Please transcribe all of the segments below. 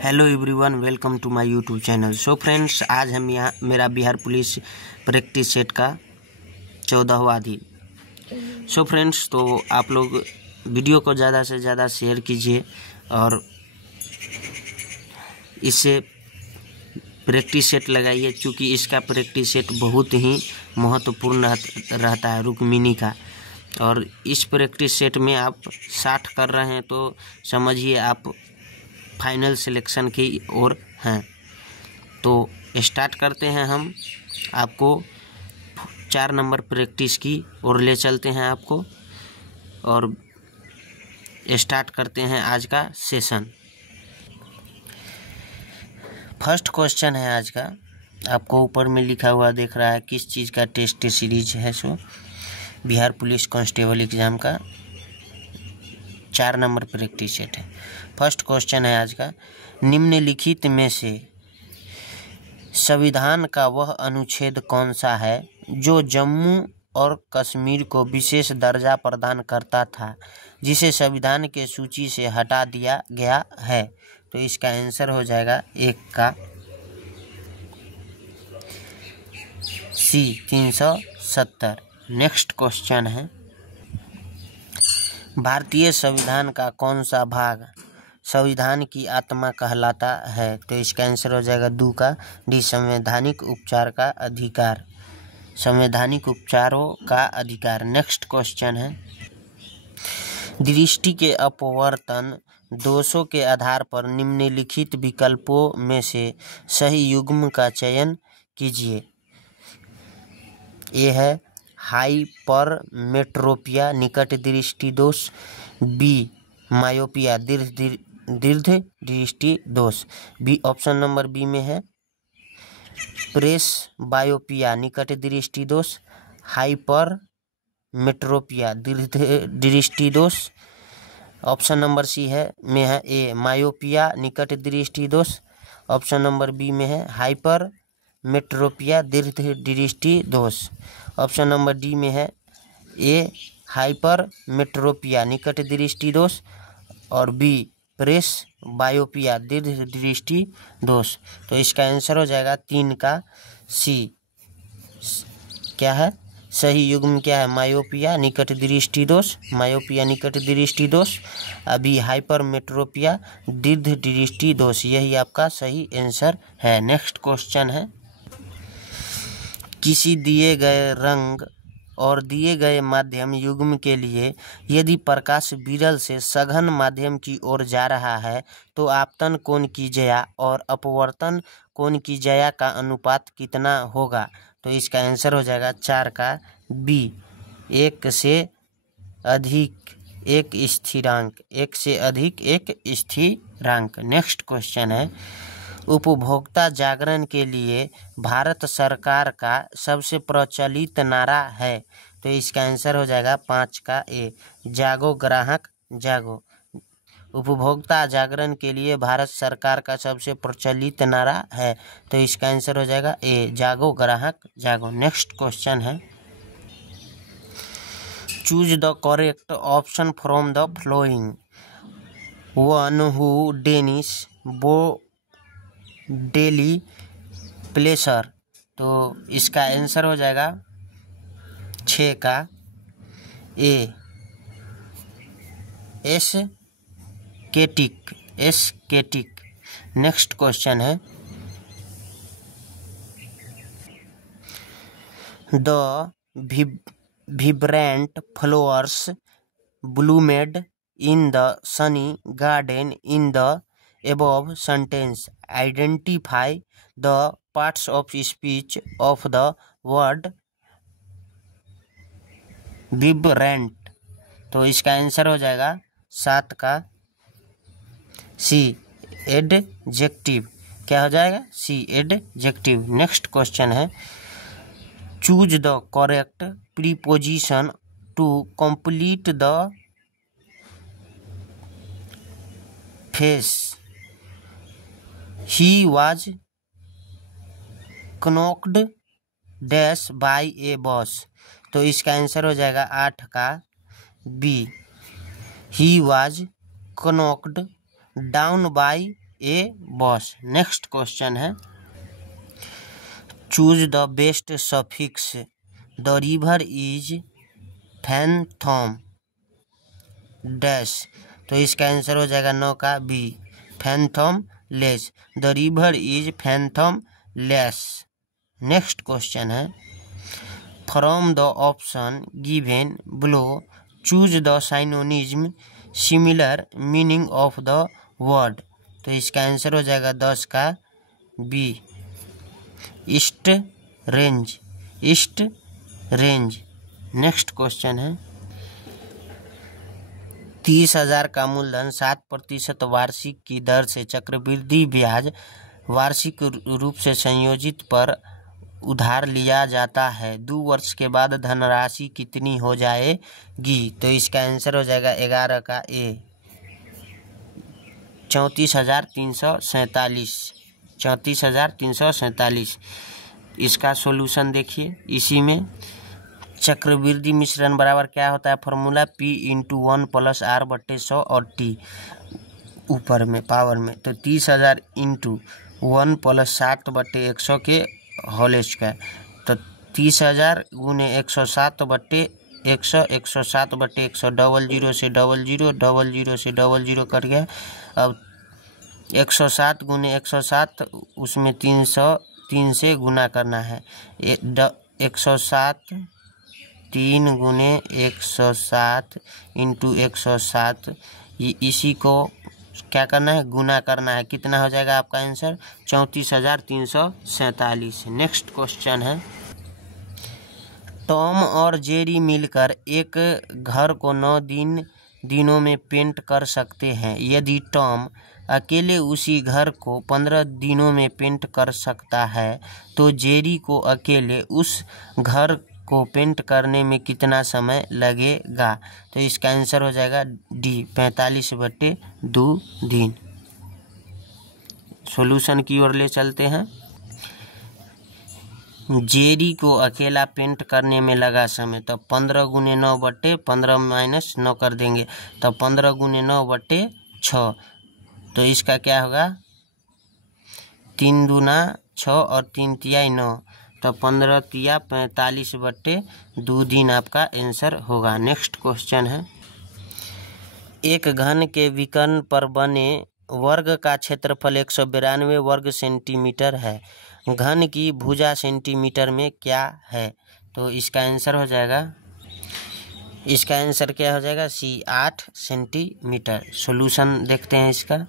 Hello everyone, welcome to my YouTube channel. So friends, आज हम यहाँ मेरा बिहार पुलिस प्रैक्टिस सेट का 14वां दिन। सो फ्रेंड्स, तो आप लोग वीडियो को ज़्यादा से ज़्यादा शेयर कीजिए और इससे प्रैक्टिस सेट लगाइए, क्योंकि इसका प्रैक्टिस सेट बहुत ही महत्वपूर्ण रहता है रुक्मिणी का। और इस प्रैक्टिस सेट में आप 60 कर रहे हैं तो समझिए आप फाइनल सिलेक्शन की ओर हैं। तो स्टार्ट करते हैं। हम आपको 4 नंबर प्रैक्टिस की ओर ले चलते हैं आपको, और स्टार्ट करते हैं आज का सेशन। फर्स्ट क्वेश्चन है आज का, आपको ऊपर में लिखा हुआ देख रहा है किस चीज़ का टेस्ट सीरीज है। सो बिहार पुलिस कांस्टेबल एग्ज़ाम का 4 नंबर प्रैक्टिस सेट है। फर्स्ट क्वेश्चन है आज का, निम्नलिखित में से संविधान का वह अनुच्छेद कौन सा है जो जम्मू और कश्मीर को विशेष दर्जा प्रदान करता था, जिसे संविधान के सूची से हटा दिया गया है? तो इसका आंसर हो जाएगा 1 का सी 370। नेक्स्ट क्वेश्चन है, भारतीय संविधान का कौन सा भाग संविधान की आत्मा कहलाता है? तो इसका आंसर हो जाएगा 2 का डी संवैधानिक उपचार का अधिकार, संवैधानिक उपचारों का अधिकार। नेक्स्ट क्वेश्चन है, दृष्टि के अपवर्तन दोषों के आधार पर निम्नलिखित विकल्पों में से सही युग्म का चयन कीजिए। ए है हाइपरमेट्रोपिया निकट दृष्टि दोष, बी मायोपिया दीर्घ दृष्टि दोष, बी ऑप्शन नंबर बी में है प्रेस बायोपिया निकट दृष्टि दोष, हाइपरमेट्रोपिया दीर्घ दृष्टि दोष। ऑप्शन नंबर सी है में है ए मायोपिया निकट दृष्टि दोष, ऑप्शन नंबर बी में है हाइपरमेट्रोपिया दीर्घ दृष्टि दोष, ऑप्शन नंबर डी में है ए हाइपरमेट्रोपिया निकट दृष्टि दोष और बी प्रेस बायोपिया दीर्घ दृष्टि दोष। तो इसका आंसर हो जाएगा 3 का सी। क्या है सही युग्म? क्या है? मायोपिया निकट दृष्टि दोष, मायोपिया निकट दृष्टि दोष, अभी हाइपरमेट्रोपिया दीर्घ दृष्टि दोष, यही आपका सही आंसर है। नेक्स्ट क्वेश्चन है, किसी दिए गए रंग और दिए गए माध्यम युग्म के लिए यदि प्रकाश विरल से सघन माध्यम की ओर जा रहा है तो आपतन कोण की ज्या और अपवर्तन कोण की ज्या का अनुपात कितना होगा? तो इसका आंसर हो जाएगा 4 का बी 1 से अधिक 1 स्थिरांक, 1 से अधिक 1 स्थिरांक। नेक्स्ट क्वेश्चन है, उपभोक्ता जागरण के लिए भारत सरकार का सबसे प्रचलित नारा है? तो इसका आंसर हो जाएगा 5 का ए जागो ग्राहक जागो। उपभोक्ता जागरण के लिए भारत सरकार का सबसे प्रचलित नारा है, तो इसका आंसर हो जाएगा ए जागो ग्राहक जागो। नेक्स्ट क्वेश्चन है, choose the correct option from the following. One who denies bodily pleasure. तो इसका आंसर हो जाएगा 6 का ए एस्केटिक। नेक्स्ट क्वेश्चन है, the vibrant flowers bloomed in the sunny garden in the above sentence. Identify the parts of speech of the word vibrant। तो इसका answer हो जाएगा 7 का सी एडजेक्टिव। क्या हो जाएगा? C adjective. नेक्स्ट क्वेश्चन है, choose the correct preposition to complete the phrase. He was knocked dash by a boss. तो इसका आंसर हो जाएगा 8 का B he was knocked down by a bus. Next question है, choose the best suffix. The river is fathom dash, तो इसका answer हो जाएगा 9 का B, fathomless. The river is fathomless. Next question है, from the option given below choose the synonym similar meaning of the word, तो इसका answer हो जाएगा 10 का B, estrange, estrange. Next question है, 30,000 का मूलधन 7% वार्षिक की दर से चक्रवृद्धि ब्याज वार्षिक रूप से संयोजित पर उधार लिया जाता है। 2 वर्ष के बाद धनराशि कितनी हो जाएगी, तो इसका आंसर हो जाएगा 11 का ए, 34,347, 34,347। इसका सॉल्यूशन देखिए, इसी में चक्रवृद्धि मिश्रण बराबर क्या होता है, फॉर्मूला P × 1 + R/100 और T ऊपर में पावर में, तो 30,000 × 1 + 60/100 के होल स्क्वायर, तो 30,000 × 107/100, 107/100, 00 से 00, 00 से 00 कट गया। अब 107 × 107, उसमें 303 से गुना करना है, 107 3 × 107 × 107, इसी को क्या करना है, गुना करना है। कितना हो जाएगा आपका आंसर, 34,347। नेक्स्ट क्वेश्चन है, टॉम और जेरी मिलकर एक घर को 9 दिनों में पेंट कर सकते हैं। यदि टॉम अकेले उसी घर को 15 दिनों में पेंट कर सकता है, तो जेरी को अकेले उस घर को पेंट करने में कितना समय लगेगा, तो इसका आंसर हो जाएगा डी, 45/2 दिन। सॉल्यूशन की ओर ले चलते हैं। जेरी को अकेला पेंट करने में लगा समय, तो 15 × 9/15 - 9 कर देंगे, तो 15 × 9/6, तो इसका क्या होगा, 3 दूना 6 और 3 तिया 9, तो 15 तिया 45/2 दिन आपका आंसर होगा। नेक्स्ट क्वेश्चन है, एक घन के विकर्ण पर बने वर्ग का क्षेत्रफल 192 वर्ग सेंटीमीटर है। घन की भुजा सेंटीमीटर में क्या है, तो इसका आंसर हो जाएगा, इसका आंसर क्या हो जाएगा, सी, 8 सेंटीमीटर। सॉल्यूशन देखते हैं इसका।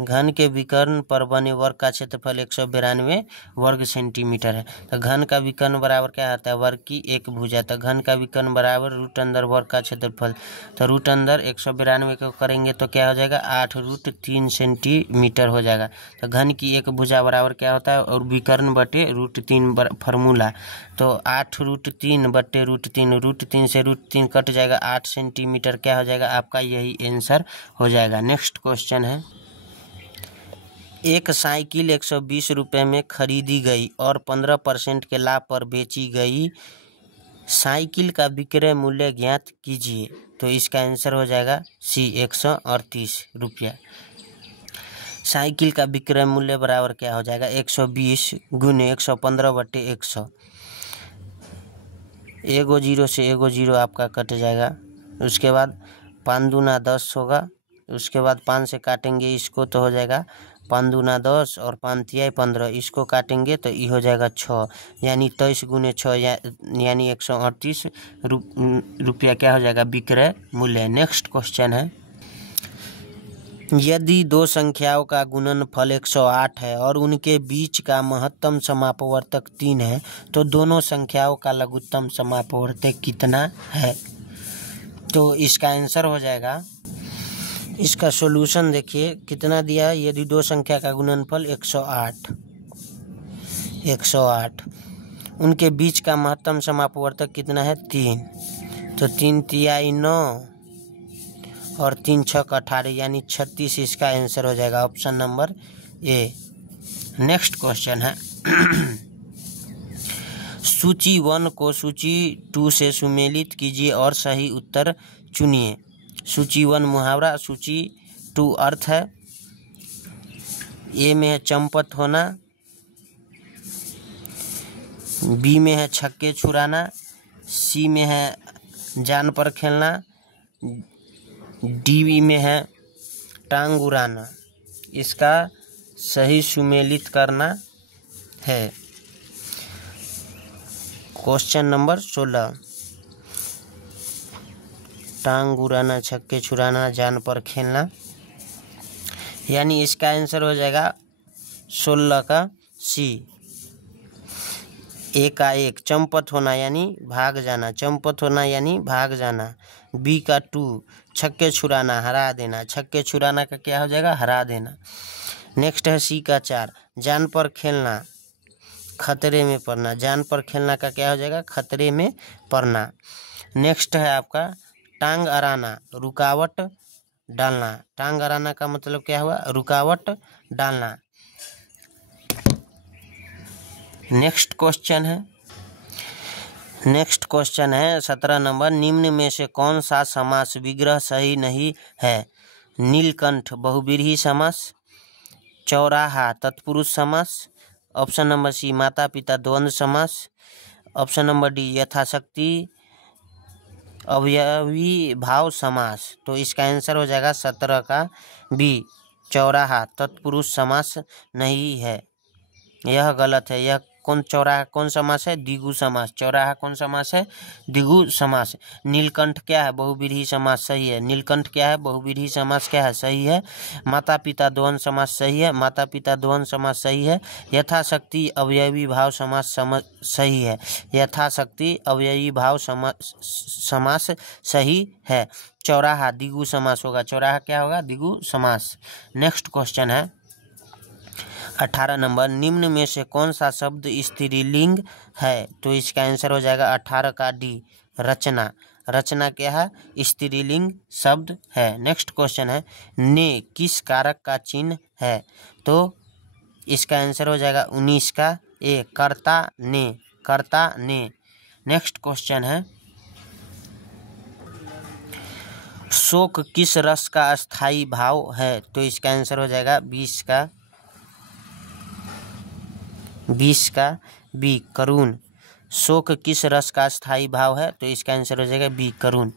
घन के विकर्ण पर बने वर्ग का क्षेत्रफल 192 वर्ग सेंटीमीटर है। तो घन का विकर्ण बराबर क्या होता है, वर्ग की एक भुजा, तो घन का विकर्ण बराबर √अंदर वर्ग का क्षेत्रफल, तो √अंदर 192 को करेंगे तो क्या हो जाएगा, 8√3 सेंटीमीटर हो जाएगा। तो घन की एक भुजा बराबर क्या होता है, और विकर्ण बटे √3 फार्मूला, तो 8√3 बटे √3, √3 से √3 कट जाएगा, 8 सेंटीमीटर क्या हो जाएगा आपका, यही आंसर हो जाएगा। नेक्स्ट क्वेश्चन है, एक साइकिल 120 रुपये में खरीदी गई और 15% के लाभ पर बेची गई। साइकिल का विक्रय मूल्य ज्ञात कीजिए, तो इसका आंसर हो जाएगा सी, 138 रुपया। साइकिल का विक्रय मूल्य बराबर क्या हो जाएगा, 120 × 115/100, एगो 0 से एगो 0 आपका कट जाएगा। उसके बाद 5 दूना 10 होगा, उसके बाद 5 से काटेंगे इसको तो हो जाएगा 5 दूना 10 और 5 तिया 15, इसको काटेंगे तो ये हो जाएगा 6, यानी 23 × 6 यानी 138 रुपया क्या हो जाएगा, विक्रय मूल्य। नेक्स्ट क्वेश्चन है, यदि दो संख्याओं का गुणनफल 108 है और उनके बीच का महत्तम समापवर्तक 3 है, तो दोनों संख्याओं का लघुत्तम समापवर्तक कितना है, तो इसका आंसर हो जाएगा, इसका सॉल्यूशन देखिए कितना दिया है। यदि दो संख्या का गुणनफल 108, उनके बीच का महत्तम समापवर्तक कितना है, 3, तो 3 तिया 9 और 3 6 18 यानी 36, इसका आंसर हो जाएगा option number A. Next question है, सूची 1 को सूची 2 से सुमेलित कीजिए और सही उत्तर चुनिए। सूची 1 मुहावरा, सूची टू अर्थ है। ए में है चंपत होना, बी में है छक्के छुड़ाना, सी में है जान पर खेलना, डी में है टांग उड़ाना। इसका सही सुमेलित करना है। क्वेश्चन नंबर 16, टांग उड़ाना, छक्के छुड़ाना, जान पर खेलना, यानी इसका आंसर हो जाएगा 16 का सी। ए का 1 चंपत होना यानी भाग जाना, चंपत होना यानी भाग जाना। बी का 2 छक्के छुड़ाना, हरा देना, छक्के छुड़ाना का क्या हो जाएगा, हरा देना। नेक्स्ट है सी का 4 जान पर खेलना, खतरे में पड़ना, जान पर खेलना का क्या हो जाएगा, खतरे में पड़ना। नेक्स्ट है आपका टांग अड़ाना, रुकावट डालना, टांग अड़ाना का मतलब क्या हुआ, रुकावट डालना। नेक्स्ट क्वेश्चन है 17 नंबर, निम्न में से कौन सा समास विग्रह सही नहीं है। नीलकंठ बहुव्रीहि समास, चौराहा तत्पुरुष समास, ऑप्शन नंबर सी माता पिता द्वंद्व समास, ऑप्शन नंबर डी यथाशक्ति अवयवी भाव समास। तो इसका आंसर हो जाएगा 17 का बी, चौराहा तत्पुरुष समास नहीं है, यह गलत है। यह चौराहा कौन समास है, द्विगु समास। चौराहा कौन समास है, द्विगु समास। नीलकंठ क्या है, बहुव्रीहि समास सही है। नीलकंठ क्या है, बहुव्रीहि समास क्या है, सही है। माता पिता द्वंद्व समास सही है, माता पिता द्वंद्व समास सही है। यथाशक्ति अवयवी भाव समास सही है, यथाशक्ति अवयवी भाव समास सही है। चौराहा द्विगु समास होगा, चौराहा क्या होगा, द्विगु समास। नेक्स्ट क्वेश्चन है 18 नंबर, निम्न में से कौन सा शब्द स्त्रीलिंग है। तो इसका आंसर हो जाएगा 18 का डी, रचना। रचना क्या है, स्त्रीलिंग शब्द है। नेक्स्ट क्वेश्चन है ने किस कारक का चिन्ह है। तो इसका आंसर हो जाएगा 19 का ए, कर्ता ने, कर्ता ने। नेक्स्ट क्वेश्चन है शोक किस रस का स्थायी भाव है। तो इसका आंसर हो जाएगा 20 का बी, करुण। शोक किस रस का स्थायी भाव है। तो इसका आंसर हो जाएगा बी, करुण।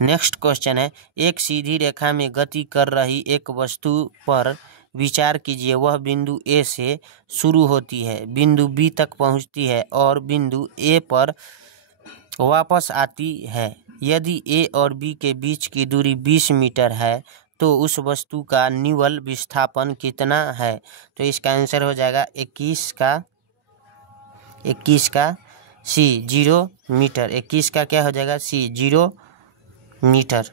नेक्स्ट क्वेश्चन है एक सीधी रेखा में गति कर रही एक वस्तु पर विचार कीजिए। वह बिंदु ए से शुरू होती है, बिंदु बी तक पहुंचती है और बिंदु ए पर वापस आती है। यदि ए और बी के बीच की दूरी 20 मीटर है तो उस वस्तु का निव्वल विस्थापन कितना है। तो इसका आंसर हो जाएगा 21 का सी, 0 मीटर। 21 का क्या हो जाएगा, सी, 0 मीटर।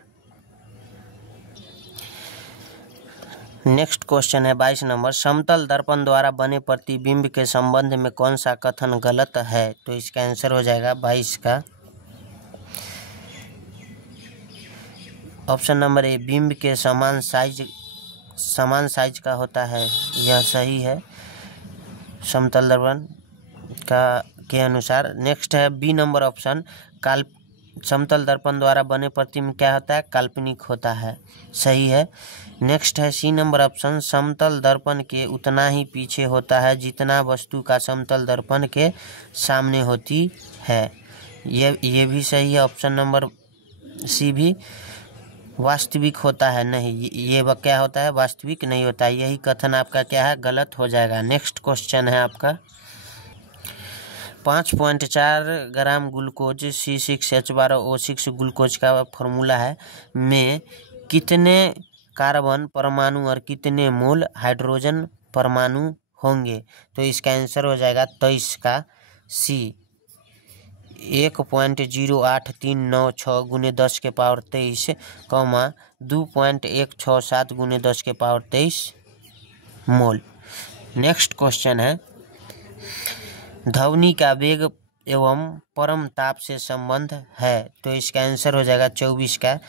नेक्स्ट क्वेश्चन है 22 नंबर, समतल दर्पण द्वारा बने प्रतिबिंब के संबंध में कौन सा कथन गलत है। तो इसका आंसर हो जाएगा 22 का ऑप्शन नंबर ए, बिंब के समान साइज का होता है, यह सही है समतल दर्पण के अनुसार। नेक्स्ट है बी नंबर ऑप्शन, समतल दर्पण द्वारा बने प्रतिबिंब क्या होता है, काल्पनिक होता है, सही है। नेक्स्ट है सी नंबर ऑप्शन, समतल दर्पण के उतना ही पीछे होता है जितना वस्तु का समतल दर्पण के सामने होती है, ये भी सही है। ऑप्शन नंबर सी भी वास्तविक होता है, नहीं, ये क्या होता है, वास्तविक नहीं होता है, यही कथन आपका क्या है, गलत हो जाएगा। नेक्स्ट क्वेश्चन है आपका 5.4 ग्राम ग्लूकोज C6H12O6 ग्लूकोज का फॉर्मूला है में कितने कार्बन परमाणु और कितने मोल हाइड्रोजन परमाणु होंगे। तो इसका आंसर हो जाएगा 23 का सी, 1.08396 गुने 10 के पावर 23 2.167 गुने 10 के पावर 23 मोल। नेक्स्ट क्वेश्चन है ध्वनि का वेग एवं परम ताप से संबंध है। तो इसका आंसर हो जाएगा 24 का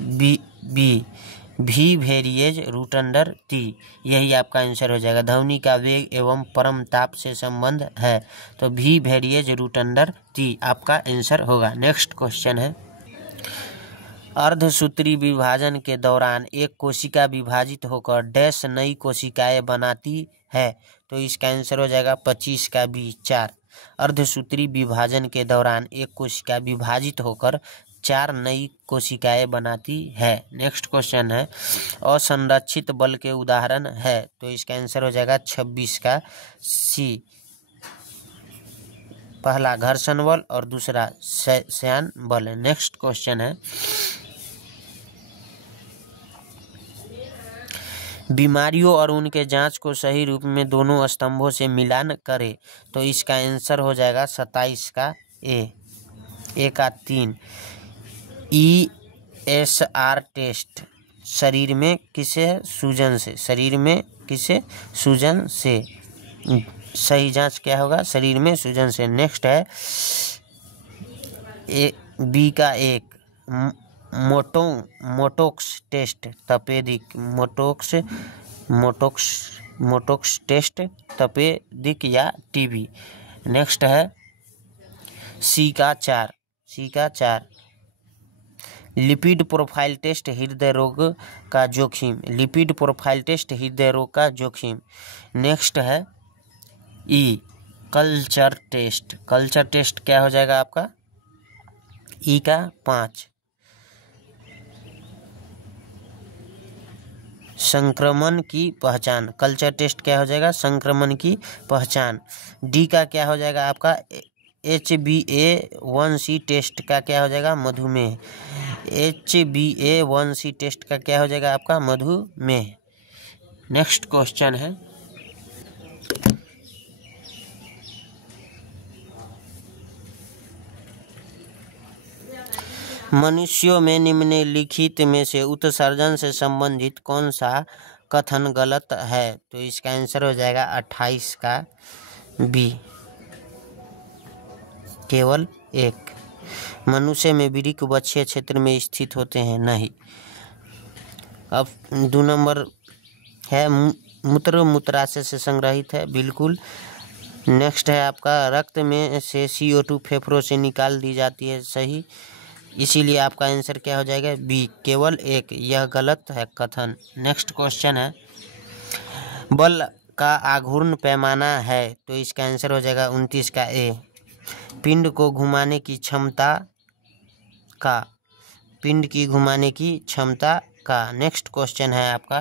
बी, भी वेरिएज रूट अंडर टी, यही आपका आंसर हो जाएगा। ध्वनि का वेग एवं परम ताप से संबंध है तो भी वेरिएज रूट अंडर टी आपका आंसर होगा। नेक्स्ट क्वेश्चन है अर्धसूत्री विभाजन के दौरान एक कोशिका विभाजित होकर डैश नई कोशिकाएं बनाती है, तो इसका आंसर हो जाएगा 25 का बी 4। अर्धसूत्री विभाजन के दौरान एक कोशिका विभाजित होकर 4 नई कोशिकाएं बनाती है। नेक्स्ट क्वेश्चन है असंरक्षित बल के उदाहरण है, तो इसका आंसर हो जाएगा 26 का सी। पहला घर्षण बल और दूसरा श्यान बल। नेक्स्ट क्वेश्चन है बीमारियों और उनके जांच को सही रूप में दोनों स्तंभों से मिलान करें, तो इसका आंसर हो जाएगा 27 का ए का 3। ESR टेस्ट शरीर में किसे सूजन से, शरीर में किसे सूजन से, सही जांच क्या होगा शरीर में सूजन से। नेक्स्ट है बी का 1 मोटोक्स टेस्ट तपेदिक, मोटोक्स टेस्ट तपेदिक या टीबी। नेक्स्ट है सी का 4 लिपिड प्रोफाइल टेस्ट हृदय रोग का जोखिम, लिपिड प्रोफाइल टेस्ट हृदय रोग का जोखिम। नेक्स्ट है ई कल्चर टेस्ट क्या हो जाएगा आपका ई का 5 संक्रमण की पहचान, कल्चर टेस्ट क्या हो जाएगा संक्रमण की पहचान। डी का क्या हो जाएगा आपका HbA1c टेस्ट का क्या हो जाएगा मधुमेह, HbA1c टेस्ट का क्या हो जाएगा आपका मधुमेह। नेक्स्ट क्वेश्चन है मनुष्यों में निम्नलिखित में से उत्सर्जन से संबंधित कौन सा कथन गलत है, तो इसका आंसर हो जाएगा 28 का बी केवल 1। मनुष्य में वृक्क वक्षीय क्षेत्र में स्थित होते हैं नहीं। अब 2 नंबर है मूत्राशय से संग्रहित है, बिल्कुल। नेक्स्ट है आपका रक्त में से CO2 फेफड़ों से निकाल दी जाती है, सही, इसीलिए आपका आंसर क्या हो जाएगा बी केवल 1, यह गलत है कथन। नेक्स्ट क्वेश्चन है बल का आघूर्ण पैमाना है, तो इसका आंसर हो जाएगा 29 का ए। पिंड को घुमाने की क्षमता का। नेक्स्ट क्वेश्चन है आपका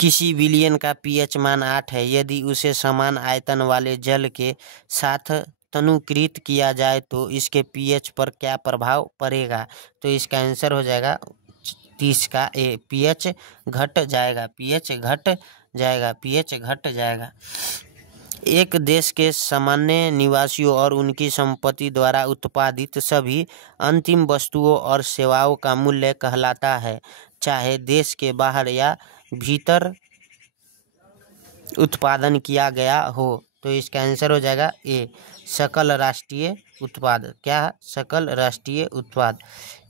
किसी विलयन का pH मान 8 है, यदि उसे समान आयतन वाले जल के साथ तनुकृत किया जाए तो इसके pH पर क्या प्रभाव पड़ेगा, तो इसका आंसर हो जाएगा 30 का ए pH घट जाएगा। एक देश के सामान्य निवासियों और उनकी संपत्ति द्वारा उत्पादित सभी अंतिम वस्तुओं और सेवाओं का मूल्य कहलाता है, चाहे देश के बाहर या भीतर उत्पादन किया गया हो, तो इसका आंसर हो जाएगा ए सकल राष्ट्रीय उत्पाद। क्या सकल राष्ट्रीय उत्पाद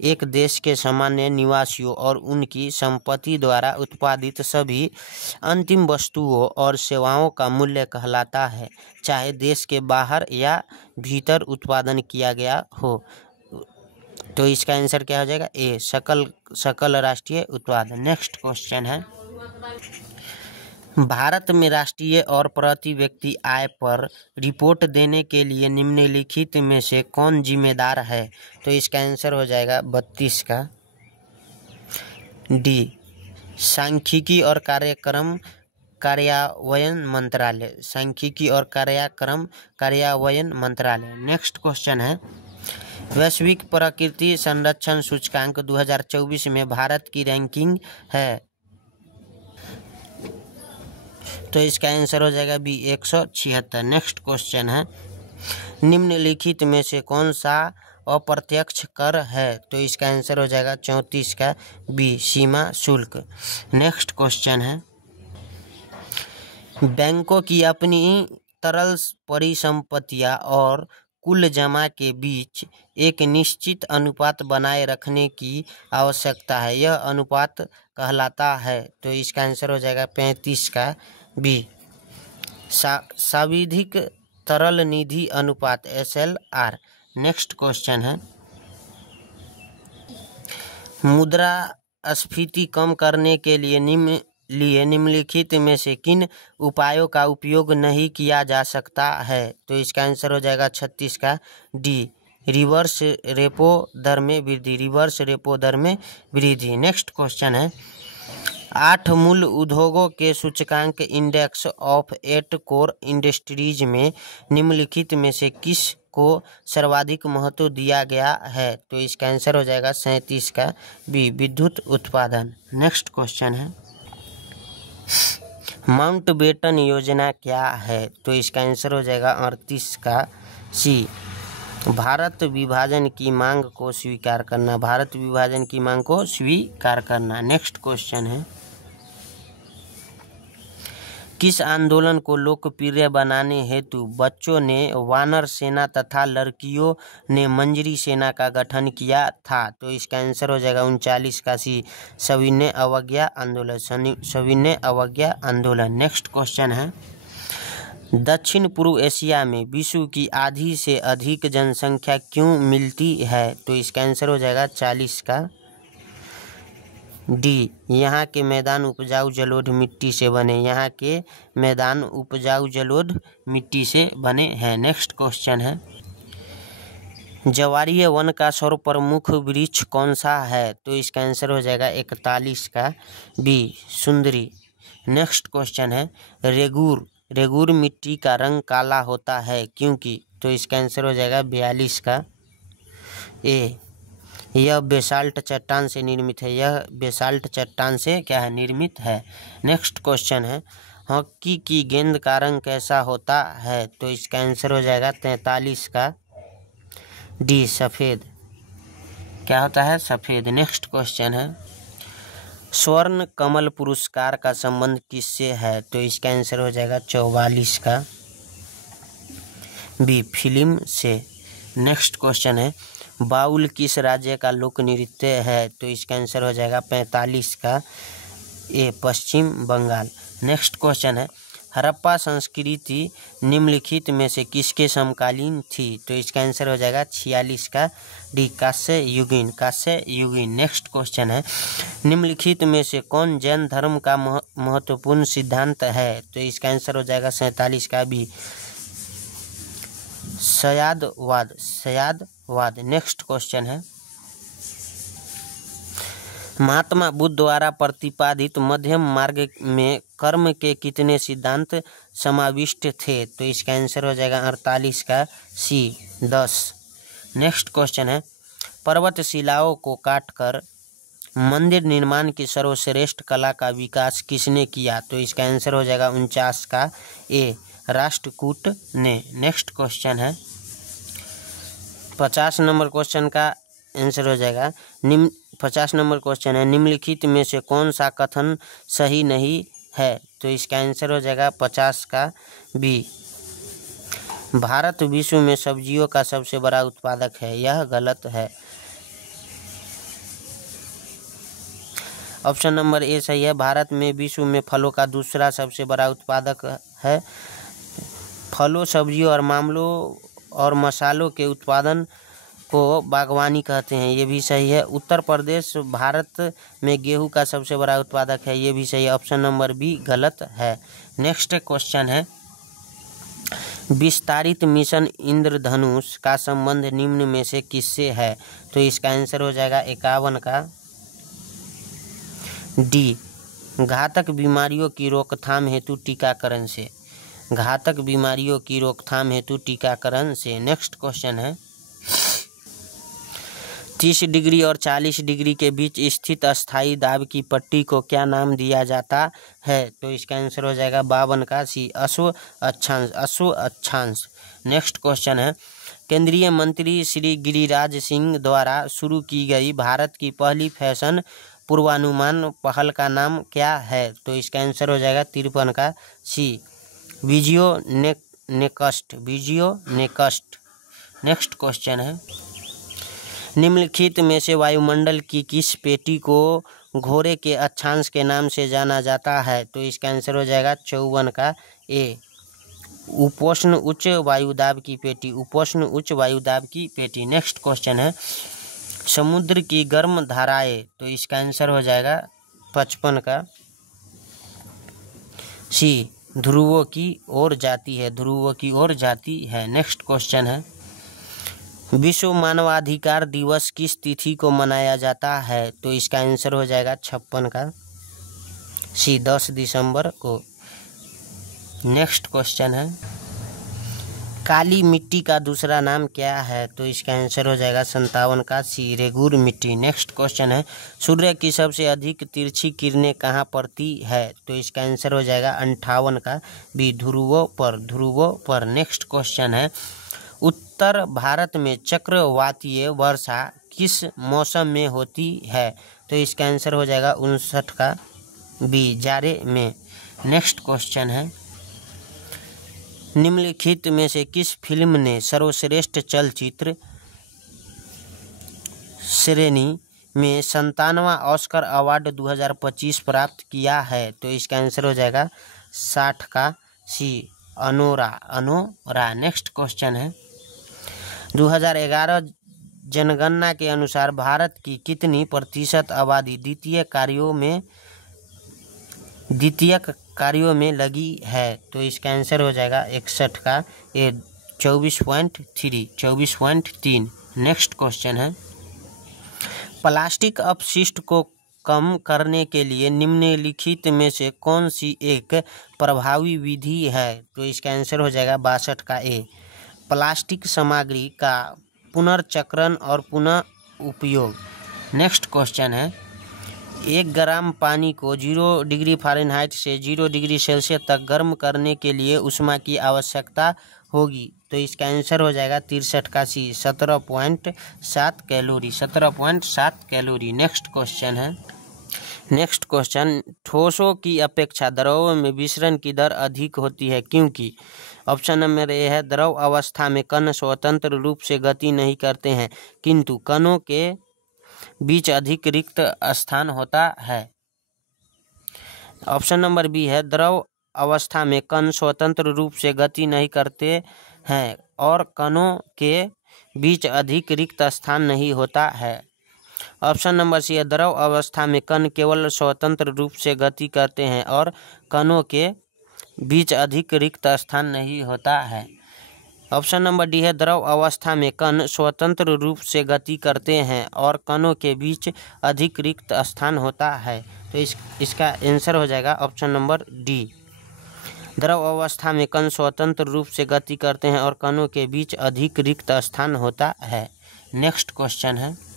एक देश के सामान्य निवासियों और उनकी संपत्ति द्वारा उत्पादित सभी अंतिम वस्तुओं और सेवाओं का मूल्य कहलाता है, चाहे देश के बाहर या भीतर उत्पादन किया गया हो, तो इसका आंसर क्या हो जाएगा ए सकल राष्ट्रीय उत्पाद। नेक्स्ट क्वेश्चन है भारत में राष्ट्रीय और प्रति व्यक्ति आय पर रिपोर्ट देने के लिए निम्नलिखित में से कौन जिम्मेदार है, तो इसका आंसर हो जाएगा 32 का डी सांख्यिकी और कार्यान्वयन मंत्रालय। नेक्स्ट क्वेश्चन है वैश्विक प्रकृति संरक्षण सूचकांक 2024 में भारत की रैंकिंग है, तो इसका आंसर हो जाएगा बी 176। नेक्स्ट क्वेश्चन है निम्नलिखित में से कौन सा अप्रत्यक्ष कर है, तो इसका आंसर हो जाएगा 34 का बी सीमा शुल्क। नेक्स्ट क्वेश्चन है बैंकों की अपनी तरल परिसंपत्तियां और कुल जमा के बीच एक निश्चित अनुपात बनाए रखने की आवश्यकता है, यह अनुपात कहलाता है, तो इसका आंसर हो जाएगा 35 का बी साविधिक तरल निधि अनुपात SLR। नेक्स्ट क्वेश्चन है मुद्रास्फीति कम करने के लिए निम्नलिखित में से किन उपायों का उपयोग नहीं किया जा सकता है? तो इसका आंसर हो जाएगा 36 का डी, रिवर्स रेपो दर में वृद्धि। रिवर्स रेपो दर में वृद्धि। नेक्स्ट क्वेश्चन है, 8 मूल उद्योगों के सूचकांक इंडेक्स ऑफ 8 कोर इंडस्ट्रीज में निम्नलिखित में से किस को सर्वाधिक महत्व दिया गया है? तो इसका आंसर हो जाएगा 37 का बी, विद्युत उत्पादन। नेक्स्ट क्वेश्चन है, माउंटबेटन योजना क्या है? तो इसका आंसर हो जाएगा 38 का सी, भारत विभाजन की मांग को स्वीकार करना। भारत विभाजन की मांग को स्वीकार करना। नेक्स्ट क्वेश्चन है, किस आंदोलन को लोकप्रिय बनाने हेतु बच्चों ने वानर सेना तथा लड़कियों ने मंजरी सेना का गठन किया था? तो इसका आंसर हो जाएगा 39 का सी, सविनय अवज्ञा आंदोलन। सविनय अवज्ञा आंदोलन। नेक्स्ट क्वेश्चन है, दक्षिण पूर्व एशिया में विश्व की आधी से अधिक जनसंख्या क्यों मिलती है? तो इसका आंसर हो जाएगा 40 का डी, यहाँ के मैदान उपजाऊ जलोढ़ मिट्टी से बने। यहाँ के मैदान उपजाऊ जलोढ़ मिट्टी से बने हैं। नेक्स्ट क्वेश्चन है, जवारीय वन का सर्वप्रमुख वृक्ष कौन सा है? तो इसका आंसर हो जाएगा 41 का बी, सुंदरी। नेक्स्ट क्वेश्चन है, रेगूर मिट्टी का रंग काला होता है क्योंकि? तो इसका आंसर हो जाएगा 42 का ए, यह बेसाल्ट चट्टान से निर्मित है। यह बेसाल्ट चट्टान से क्या है? निर्मित है। नेक्स्ट क्वेश्चन है, हॉकी की गेंद का रंग कैसा होता है? तो इसका आंसर हो जाएगा 43 का डी, सफ़ेद। क्या होता है? सफ़ेद। नेक्स्ट क्वेश्चन है, स्वर्ण कमल पुरस्कार का संबंध किससे है? तो इसका आंसर हो जाएगा 44 का बी, फिल्म से। नेक्स्ट क्वेश्चन है, बाउल किस राज्य का लोक नृत्य है? तो इसका आंसर हो जाएगा 45 का ए, पश्चिम बंगाल। नेक्स्ट क्वेश्चन है, हड़प्पा संस्कृति निम्नलिखित में से किसके समकालीन थी? तो इसका आंसर हो जाएगा 46 का डी, कांस्य युगीन। कांस्य युगीन। नेक्स्ट क्वेश्चन है, निम्नलिखित में से कौन जैन धर्म का महत्वपूर्ण सिद्धांत है? तो इसका आंसर हो जाएगा 47 का बी, सयादवाद। सयादवाद। नेक्स्ट क्वेश्चन है, महात्मा बुद्ध द्वारा प्रतिपादित मध्यम मार्ग में कर्म के कितने सिद्धांत समाविष्ट थे? तो इसका आंसर हो जाएगा 48 का सी, 10। नेक्स्ट क्वेश्चन है, पर्वतशिलाओं को काटकर मंदिर निर्माण की सर्वश्रेष्ठ कला का विकास किसने किया? तो इसका आंसर हो जाएगा 49 का ए, राष्ट्रकूट ने। नेक्स्ट क्वेश्चन है, 50 नंबर क्वेश्चन का आंसर हो जाएगा 50 नंबर क्वेश्चन है, निम्नलिखित में से कौन सा कथन सही नहीं है? तो इसका आंसर हो जाएगा 50 का बी, भारत विश्व में सब्जियों का सबसे बड़ा उत्पादक है। यह गलत है। ऑप्शन नंबर ए सही है, भारत में विश्व में फलों का दूसरा सबसे बड़ा उत्पादक है। फलों, सब्जियों और मामलों और मसालों के उत्पादन को बागवानी कहते हैं। ये भी सही है। उत्तर प्रदेश भारत में गेहूं का सबसे बड़ा उत्पादक है। ये भी सही है। ऑप्शन नंबर बी गलत है। नेक्स्ट क्वेश्चन है, विस्तारित मिशन इंद्रधनुष का संबंध निम्न में से किससे है? तो इसका आंसर हो जाएगा 51 का डी, घातक बीमारियों की रोकथाम हेतु टीकाकरण से। घातक बीमारियों की रोकथाम हेतु टीकाकरण से। नेक्स्ट क्वेश्चन है, 30 डिग्री और 40 डिग्री के बीच स्थित अस्थायी दाब की पट्टी को क्या नाम दिया जाता है? तो इसका आंसर हो जाएगा 52 का सी, अश्व अक्षांश। अश्व अक्षांश। नेक्स्ट क्वेश्चन है, केंद्रीय मंत्री श्री गिरिराज सिंह द्वारा शुरू की गई भारत की पहली फैशन पूर्वानुमान पहल का नाम क्या है? तो इसका आंसर हो जाएगा 53 का सी, विजियो नेक्स्ट। विजियो नेक्स्ट। नेक्स्ट क्वेश्चन है, निम्नलिखित में से वायुमंडल की किस पेटी को घोड़े के अक्षांश के नाम से जाना जाता है? तो इसका आंसर हो जाएगा 54 का ए, उपोष्ण उच्च वायुदाब की पेटी। उपोष्ण उच्च वायुदाब की पेटी। नेक्स्ट क्वेश्चन है, समुद्र की गर्म धाराएं, तो इसका आंसर हो जाएगा 55 का सी, ध्रुवों की ओर जाती है, ध्रुवों की ओर जाती है। नेक्स्ट क्वेश्चन है, विश्व मानवाधिकार दिवस किस तिथि को मनाया जाता है? तो इसका आंसर हो जाएगा 56 का सी, 10 दिसंबर को। नेक्स्ट क्वेश्चन है, काली मिट्टी का दूसरा नाम क्या है? तो इसका आंसर हो जाएगा 57 का सी, रेगुर मिट्टी। नेक्स्ट क्वेश्चन है, सूर्य की सबसे अधिक तिरछी किरणें कहाँ पड़ती है? तो इसका आंसर हो जाएगा 58 का बी, ध्रुवों पर, ध्रुवों पर। नेक्स्ट क्वेश्चन है, उत्तर भारत में चक्रवातीय वर्षा किस मौसम में होती है? तो इसका आंसर हो जाएगा 59 का बी, जाड़े में। नेक्स्ट क्वेश्चन है, निम्नलिखित में से किस फिल्म ने सर्वश्रेष्ठ चलचित्र श्रेणी में 97वां ऑस्कर अवार्ड 2025 प्राप्त किया है? तो इसका आंसर हो जाएगा 60 का सी, अनोरा, अनोरा। नेक्स्ट क्वेश्चन है, 2011 जनगणना के अनुसार भारत की कितनी प्रतिशत आबादी द्वितीयक कार्यों में लगी है? तो इसका आंसर हो जाएगा 61 का ए, 24.3। नेक्स्ट क्वेश्चन है, प्लास्टिक अपशिष्ट को कम करने के लिए निम्नलिखित में से कौन सी एक प्रभावी विधि है? तो इसका आंसर हो जाएगा 62 का ए, प्लास्टिक सामग्री का पुनर्चक्रण और पुनः उपयोग। नेक्स्ट क्वेश्चन है, 1 ग्राम पानी को 0 डिग्री फ़ारेनहाइट से 0 डिग्री सेल्सियस तक गर्म करने के लिए ऊष्मा की आवश्यकता होगी। तो इसका आंसर हो जाएगा 63 का सी, 17.7 कैलोरी, 17.7 कैलोरी। नेक्स्ट क्वेश्चन है, नेक्स्ट क्वेश्चन, ठोसों की अपेक्षा द्रवों में विसरण की दर अधिक होती है क्योंकि? ऑप्शन नंबर ए है, द्रव अवस्था में कण स्वतंत्र रूप से गति नहीं करते हैं किंतु कणों के बीच अधिक रिक्त स्थान होता है। ऑप्शन नंबर बी है, द्रव अवस्था में कण स्वतंत्र रूप से गति नहीं करते हैं और कणों के बीच अधिक रिक्त स्थान नहीं होता है। ऑप्शन नंबर सी है, द्रव अवस्था में कण केवल स्वतंत्र रूप से गति करते हैं और कणों के बीच अधिक रिक्त स्थान नहीं होता है। ऑप्शन नंबर डी है, द्रव अवस्था में कण स्वतंत्र रूप से गति करते हैं और कणों के बीच अधिक रिक्त स्थान होता है। तो इसका आंसर हो जाएगा ऑप्शन नंबर डी, द्रव अवस्था में कण स्वतंत्र रूप से गति करते हैं और कणों के बीच अधिक रिक्त स्थान होता है। नेक्स्ट क्वेश्चन है,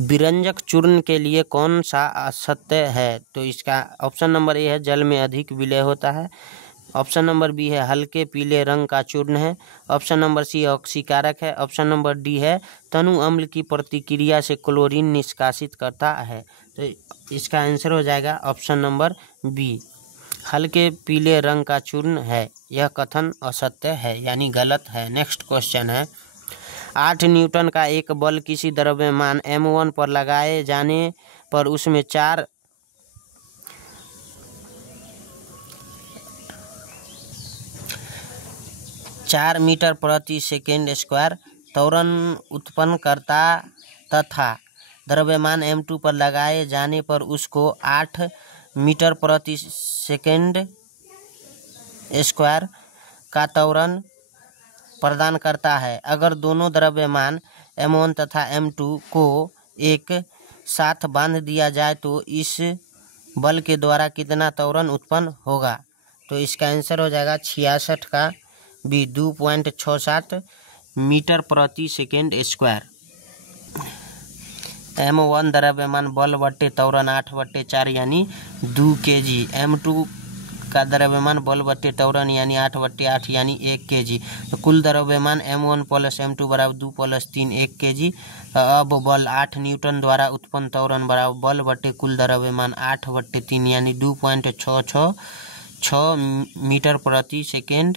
विरंजक चूर्ण के लिए कौन सा असत्य है? तो इसका ऑप्शन नंबर ए है, जल में अधिक विलय होता है। ऑप्शन नंबर बी है, हल्के पीले रंग का चूर्ण है। ऑप्शन नंबर सी ऑक्सीकारक है। ऑप्शन नंबर डी है, तनु अम्ल की प्रतिक्रिया से क्लोरीन निष्कासित करता है। तो इसका आंसर हो जाएगा ऑप्शन नंबर बी, हल्के पीले रंग का चूर्ण है। यह कथन असत्य है यानी गलत है। नेक्स्ट क्वेश्चन है, 8 न्यूटन का एक बल किसी द्रव्यमान m1 पर लगाए जाने पर उसमें 4 मीटर प्रति सेकेंड स्क्वायर त्वरण उत्पन्न करता तथा द्रव्यमान m2 पर लगाए जाने पर उसको 8 मीटर प्रति सेकेंड स्क्वायर का त्वरण प्रदान करता है। अगर दोनों द्रव्यमान m1 तथा m2 को एक साथ बांध दिया जाए तो इस बल के द्वारा कितना त्वरण उत्पन्न होगा? तो इसका आंसर हो जाएगा 66 का बी, 2.67 मीटर प्रति सेकेंड स्क्वायर। m1 द्रव्यमान बल बट्टे त्वरण 8/4 यानी 2 kg, m2 का द्रव्यमान बल बट्टे त्वरण यानी 8/8 यानी 1 kg। तो कुल द्रव्यमान m1 प्लस m2 बराबर 2 + 3 1 kg। अब बल 8 न्यूटन द्वारा उत्पन्न त्वरण बराबर बल बट्टे कुल द्रव्यमान 8/3 यानी 2.666 मीटर प्रति सेकेंड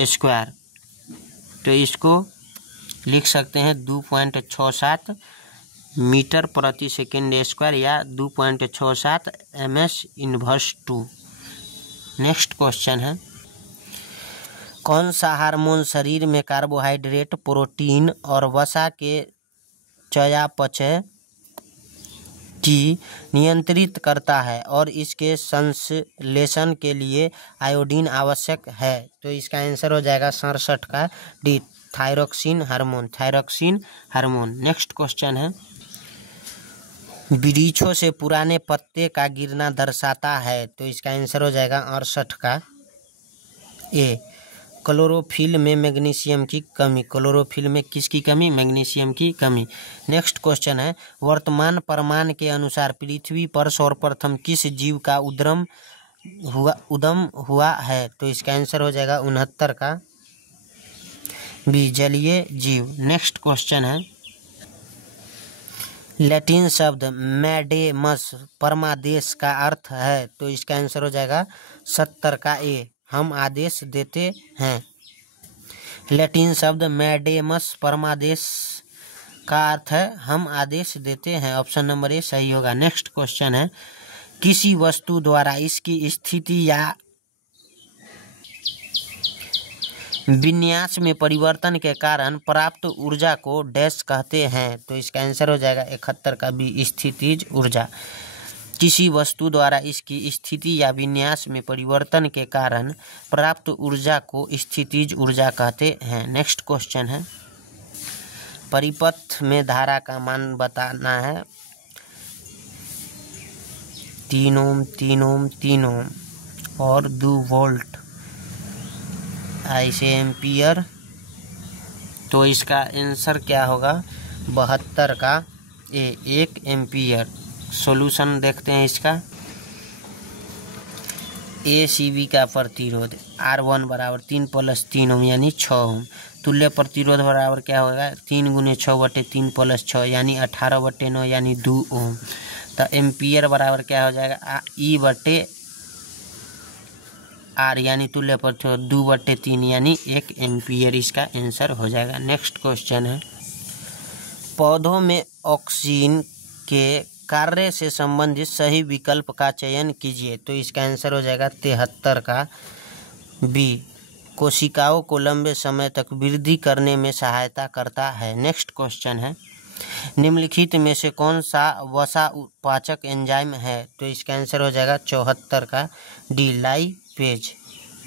स्क्वायर। तो इसको लिख सकते हैं 2.67 मीटर प्रति सेकेंड स्क्वायर या 2.67 ms/2। नेक्स्ट क्वेश्चन है, कौन सा हार्मोन शरीर में कार्बोहाइड्रेट, प्रोटीन और वसा के चयापचय की नियंत्रित करता है और इसके संश्लेषण के लिए आयोडीन आवश्यक है। तो इसका आंसर हो जाएगा 67 का D, thyroxine hormone. Next question है, वृक्षों से पुराने पत्ते का गिरना दर्शाता है। तो इसका आंसर हो जाएगा 68 का ए, क्लोरोफिल में मैग्नीशियम की कमी। क्लोरोफिल में किसकी कमी? मैग्नीशियम की कमी। नेक्स्ट क्वेश्चन है, वर्तमान प्रमाण के अनुसार पृथ्वी पर सर्वप्रथम किस जीव का उद्गम हुआ है? तो इसका आंसर हो जाएगा 69 का बी, जलीय जीव। नेक्स्ट क्वेश्चन है, लैटिन शब्द मैडेमस परमादेश का अर्थ है। तो इसका आंसर हो जाएगा 70 का ए, हम आदेश देते हैं। लैटिन शब्द मैडेमस परमादेश का अर्थ है हम आदेश देते हैं। ऑप्शन नंबर ए सही होगा। नेक्स्ट क्वेश्चन है, किसी वस्तु द्वारा इसकी स्थिति या विन्यास में परिवर्तन के कारण प्राप्त ऊर्जा को डैश कहते हैं। तो इसका आंसर हो जाएगा 71 का बी, स्थितिज ऊर्जा। किसी वस्तु द्वारा इसकी स्थिति या विन्यास में परिवर्तन के कारण प्राप्त ऊर्जा को स्थितिज ऊर्जा कहते हैं। नेक्स्ट क्वेश्चन है, परिपथ में धारा का मान बताना है। 3 ओम और 2 वोल्ट ऐसे एम्पियर। तो इसका आंसर क्या होगा? 72 का ए, 1 एम्पियर। सॉल्यूशन देखते हैं इसका। ACB का प्रतिरोध R1 बराबर 3 + 3 ओम यानी 6 ओम। तुल्य प्रतिरोध बराबर क्या होगा? 3 × 6/3 + 6 यानी 18/9 यानी 2 ओम। तो एम्पियर बराबर क्या हो जाएगा? E/R यानी तुल्य प्रतिरोध 2/3 यानी 1 एम्पियर इसका आंसर हो जाएगा। नेक्स्ट क्वेश्चन है, पौधों में ऑक्सीजन के कार्य से संबंधित सही विकल्प का चयन कीजिए। तो इसका आंसर हो जाएगा 73 का बी, कोशिकाओं को लंबे समय तक वृद्धि करने में सहायता करता है। नेक्स्ट क्वेश्चन है, निम्नलिखित में से कौन सा वसा पाचक एंजाइम है? तो इसका आंसर हो जाएगा 74 का डी, लाइपेज।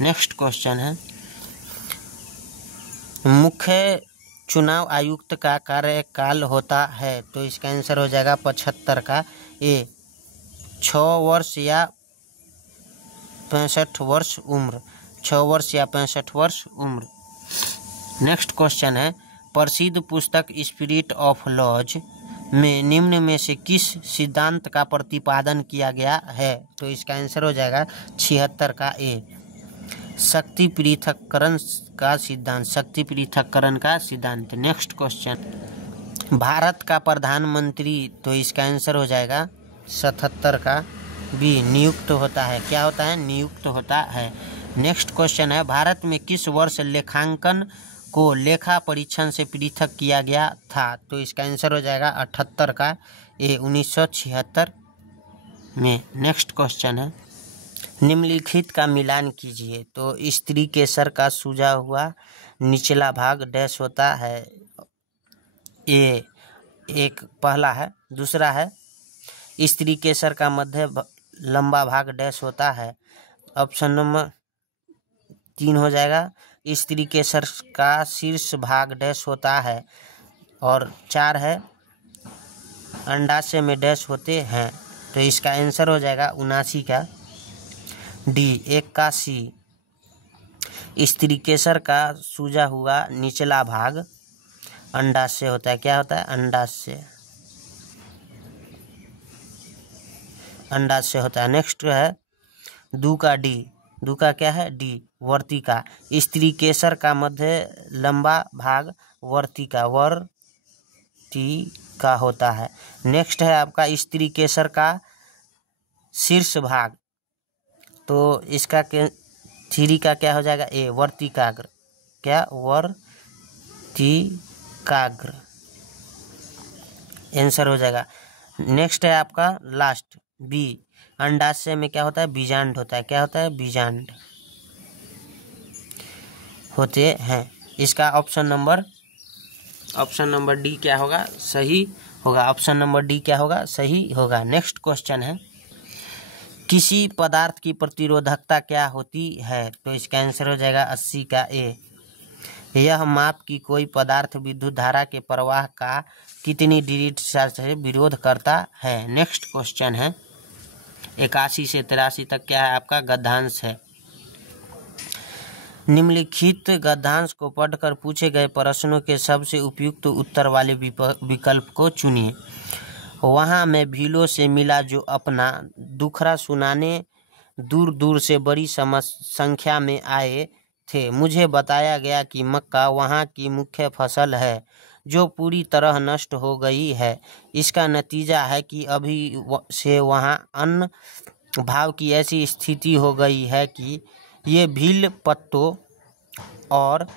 नेक्स्ट क्वेश्चन है, मुख्य चुनाव आयुक्त का कार्यकाल होता है। तो इसका आंसर हो जाएगा 75 का ए, 6 वर्ष या 65 वर्ष उम्र। 6 वर्ष या 65 वर्ष उम्र। नेक्स्ट क्वेश्चन है, प्रसिद्ध पुस्तक स्पिरिट ऑफ लॉज में निम्न में से किस सिद्धांत का प्रतिपादन किया गया है? तो इसका आंसर हो जाएगा 76 का ए, शक्ति पृथक्करण का सिद्धांत। नेक्स्ट क्वेश्चन, भारत का प्रधानमंत्री। तो इसका आंसर हो जाएगा 77 का बी, नियुक्त होता है। क्या होता है? नियुक्त होता है। नेक्स्ट क्वेश्चन है, भारत में किस वर्ष लेखांकन को लेखा परीक्षण से पृथक किया गया था? तो इसका आंसर हो जाएगा 78 का ए, 1976 में। नेक्स्ट क्वेश्चन है, निम्नलिखित का मिलान कीजिए। तो स्त्री केसर का सूजा हुआ निचला भाग डैश होता है। ए, एक पहला है। दूसरा है, स्त्री केसर का मध्य लंबा भाग डैश होता है। ऑप्शन नंबर 3 हो जाएगा, स्त्री केसर का शीर्ष भाग डैश होता है। और 4 है, अंडाशय में डैश होते हैं। तो इसका आंसर हो जाएगा 79 का डी, 81। स्त्री केसर का सूजा हुआ निचला भाग अंडाशय होता है। क्या होता है? अंडाशय होता है। नेक्स्ट है 2 का डी। 2 का क्या है? डी, वर्तिका। स्त्री केसर का मध्य लंबा भाग वर्तिका होता है। नेक्स्ट है आपका स्त्री केसर का शीर्ष भाग। तो इसका 3 का क्या हो जाएगा? ए, वर्तिकाग्र। क्या? वर्तिकाग्र आंसर हो जाएगा। नेक्स्ट है आपका लास्ट बी, अंडाशय में क्या होता है? बीजांड होता है। क्या होता है? बीजांड होते हैं। इसका option number option number D क्या होगा, सही होगा। ऑप्शन नंबर डी क्या होगा, सही होगा। नेक्स्ट क्वेश्चन है, किसी पदार्थ की प्रतिरोधकता क्या होती है? तो इसका आंसर हो जाएगा 80 का ए। यह माप की कोई पदार्थ विद्युत धारा के प्रवाह का कितनी डिग्री सेल्सियस से विरोध करता है। नेक्स्ट क्वेश्चन है, 81 से 83 तक क्या है आपका गद्यांश है। निम्नलिखित गद्यांश को पढ़कर पूछे गए प्रश्नों के सबसे उपयुक्त उत्तर वाले विकल्प को चुनिए। वहाँ मैं भीलों से मिला जो अपना दुखड़ा सुनाने दूर दूर से बड़ी संख्या में आए थे। मुझे बताया गया कि मक्का वहाँ की मुख्य फसल है जो पूरी तरह नष्ट हो गई है। इसका नतीजा है कि अभी से वहाँ अन्न भाव की ऐसी स्थिति हो गई है कि ये भील पत्तों और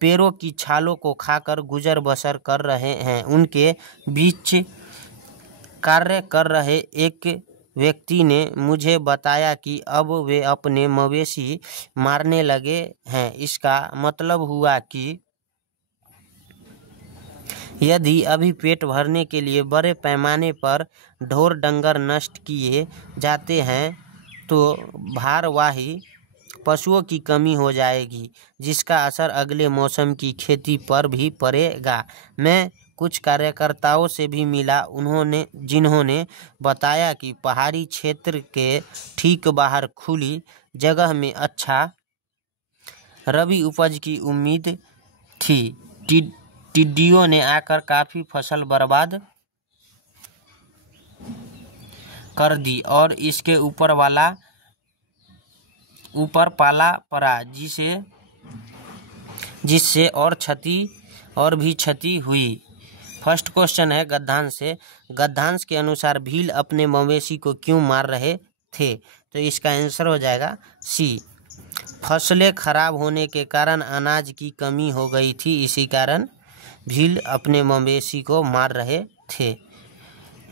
पेड़ों की छालों को खाकर गुजर बसर कर रहे हैं। उनके बीच कार्य कर रहे एक व्यक्ति ने मुझे बताया कि अब वे अपने मवेशी मारने लगे हैं। इसका मतलब हुआ कि यदि अभी पेट भरने के लिए बड़े पैमाने पर ढोर डंगर नष्ट किए जाते हैं तो भारवाही पशुओं की कमी हो जाएगी, जिसका असर अगले मौसम की खेती पर भी पड़ेगा। मैं कुछ कार्यकर्ताओं से भी मिला, जिन्होंने बताया कि पहाड़ी क्षेत्र के ठीक बाहर खुली जगह में अच्छा रबी उपज की उम्मीद थी। टिड्डियों ने आकर काफ़ी फसल बर्बाद कर दी और इसके ऊपर पाला पड़ा, जिससे और भी क्षति हुई। फर्स्ट क्वेश्चन है गद्यांश से। गद्यांश के अनुसार भील अपने मवेशी को क्यों मार रहे थे? तो इसका आंसर हो जाएगा सी। फसलें खराब होने के कारण अनाज की कमी हो गई थी, इसी कारण भील अपने मवेशी को मार रहे थे।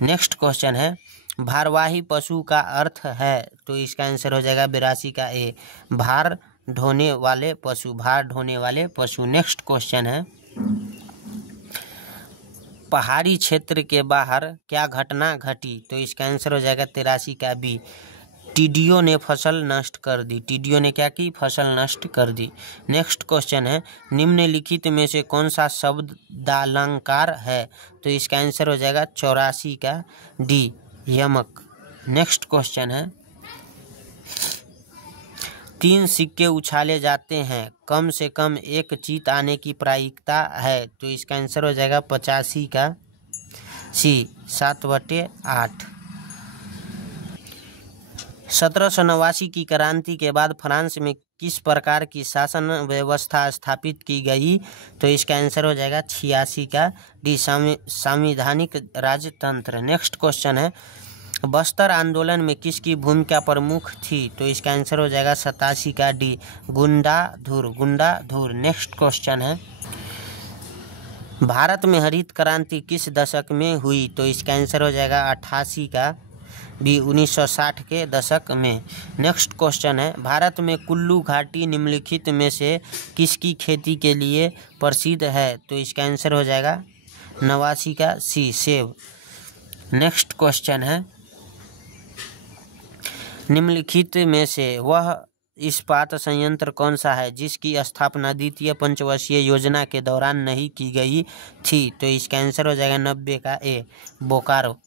नेक्स्ट क्वेश्चन है, भारवाही पशु का अर्थ है? तो इसका आंसर हो जाएगा 82 का ए, भार ढोने वाले पशु। नेक्स्ट क्वेश्चन है, पहाड़ी क्षेत्र के बाहर क्या घटना घटी? तो इसका आंसर हो जाएगा 83 का बी, टिड्डियों ने फसल नष्ट कर दी। टिड्डियों ने क्या की? फसल नष्ट कर दी। नेक्स्ट क्वेश्चन है, निम्नलिखित में से कौन सा शब्दालंकार है? तो इसका आंसर हो जाएगा 84 का डी, यमक। नेक्स्ट क्वेश्चन है, 3 सिक्के उछाले जाते हैं, कम से कम एक जीत आने की प्रायिकता है। तो इसका आंसर हो जाएगा 85 का सी, 7/8। 1789 की क्रांति के बाद फ्रांस में किस प्रकार की शासन व्यवस्था स्थापित की गई? तो इसका आंसर हो जाएगा 86 का डी, संवैधानिक राजतंत्र। नेक्स्ट क्वेश्चन है, बस्तर आंदोलन में किसकी भूमिका प्रमुख थी? तो इसका आंसर हो जाएगा 87 का डी, गुंडाधुर। नेक्स्ट क्वेश्चन है, भारत में हरित क्रांति किस दशक में हुई? तो इसका आंसर हो जाएगा 88 का बी, 1960 के दशक में। नेक्स्ट क्वेश्चन है, भारत में कुल्लू घाटी निम्नलिखित में से किसकी खेती के लिए प्रसिद्ध है? तो इसका आंसर हो जाएगा 89 का सी, सेब। नेक्स्ट क्वेश्चन है, निम्नलिखित में से वह इस्पात संयंत्र कौन सा है जिसकी स्थापना द्वितीय पंचवर्षीय योजना के दौरान नहीं की गई थी? तो इसका आंसर हो जाएगा 90 का ए, बोकारो।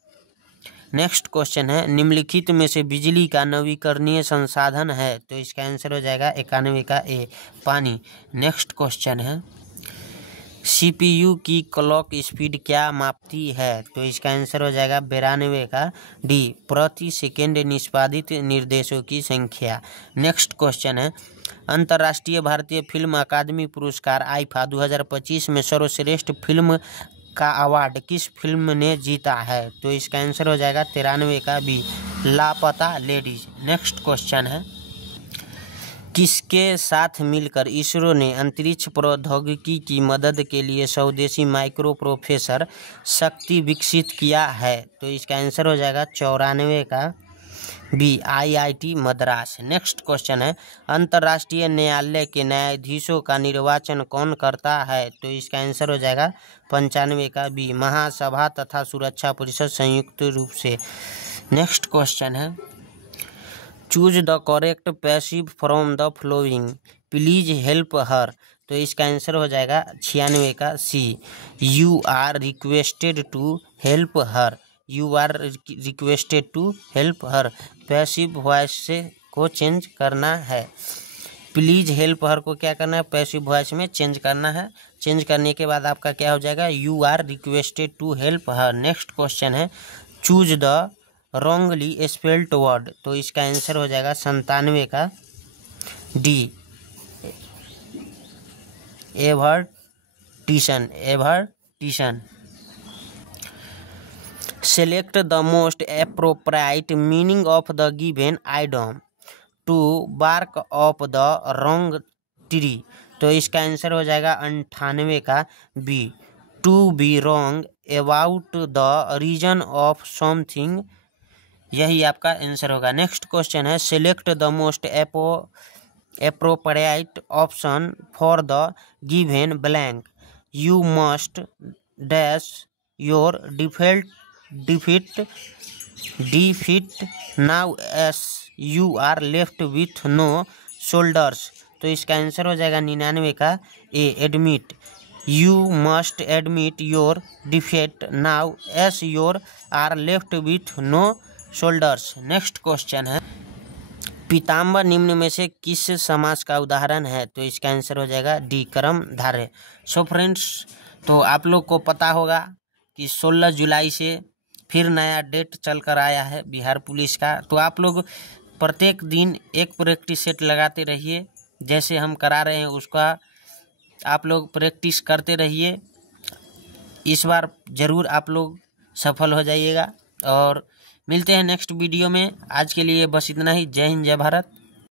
नेक्स्ट क्वेश्चन है, निम्नलिखित में से बिजली का नवीकरणीय संसाधन है? तो इसका आंसर हो जाएगा 91 का ए, पानी। नेक्स्ट क्वेश्चन है, CPU की क्लॉक स्पीड क्या मापती है? तो इसका आंसर हो जाएगा 92 का डी, प्रति सेकेंड निष्पादित निर्देशों की संख्या। नेक्स्ट क्वेश्चन है, अंतर्राष्ट्रीय भारतीय फिल्म अकादमी पुरस्कार आईफा 2025 में सर्वश्रेष्ठ फिल्म का अवार्ड किस फिल्म ने जीता है? तो इसका आंसर हो जाएगा 93 का बी, लापता लेडीज। नेक्स्ट क्वेश्चन है, किसके साथ मिलकर इसरो ने अंतरिक्ष प्रौद्योगिकी की मदद के लिए स्वदेशी माइक्रो प्रोसेसर शक्ति विकसित किया है? तो इसका आंसर हो जाएगा 94 का B IIT Madras. Next question है, अंतर्राष्ट्रीय न्यायालय के न्यायाधीशों का निर्वाचन कौन करता है? तो इसका आंसर हो जाएगा 95 का बी महासभा तथा सुरक्षा परिषद संयुक्त रूप से। नेक्स्ट क्वेश्चन है, choose the correct passive from the following, please help her. तो इसका आंसर हो जाएगा 96 का C you are requested to help her. You are requested to help her passive voice से को चेंज करना है। प्लीज हेल्प हर को क्या करना है? पैसिव वॉइस में चेंज करना है। चेंज करने के बाद आपका क्या हो जाएगा? You are requested to help her. Next question है, choose the wrongly spelled word. तो इसका आंसर हो जाएगा 97 का D avertition. Avertition. Select the most appropriate meaning of the given item to bark of the wrong tree. तो इसका answer हो जाएगा 98 का B to be wrong about the reason of something. यही आपका आंसर होगा। नेक्स्ट क्वेश्चन है, select the most appropriate option for the given blank. You must dash your defeat now as you are left with no shoulders. तो इसका answer हो जाएगा 99 का ए admit. You must admit your defeat now as you are left with no shoulders. Next question है, पीताम्बर निम्न में से किस समास का उदाहरण है? तो इसका आंसर हो जाएगा डी कर्मधारय। सो फ्रेंड्स, तो आप लोग को पता होगा कि 16 जुलाई से फिर नया डेट चल कर आया है बिहार पुलिस का। तो आप लोग प्रत्येक दिन एक प्रैक्टिस सेट लगाते रहिए, जैसे हम करा रहे हैं उसका आप लोग प्रैक्टिस करते रहिए। इस बार ज़रूर आप लोग सफल हो जाइएगा और मिलते हैं नेक्स्ट वीडियो में। आज के लिए बस इतना ही। जय हिंद, जय भारत।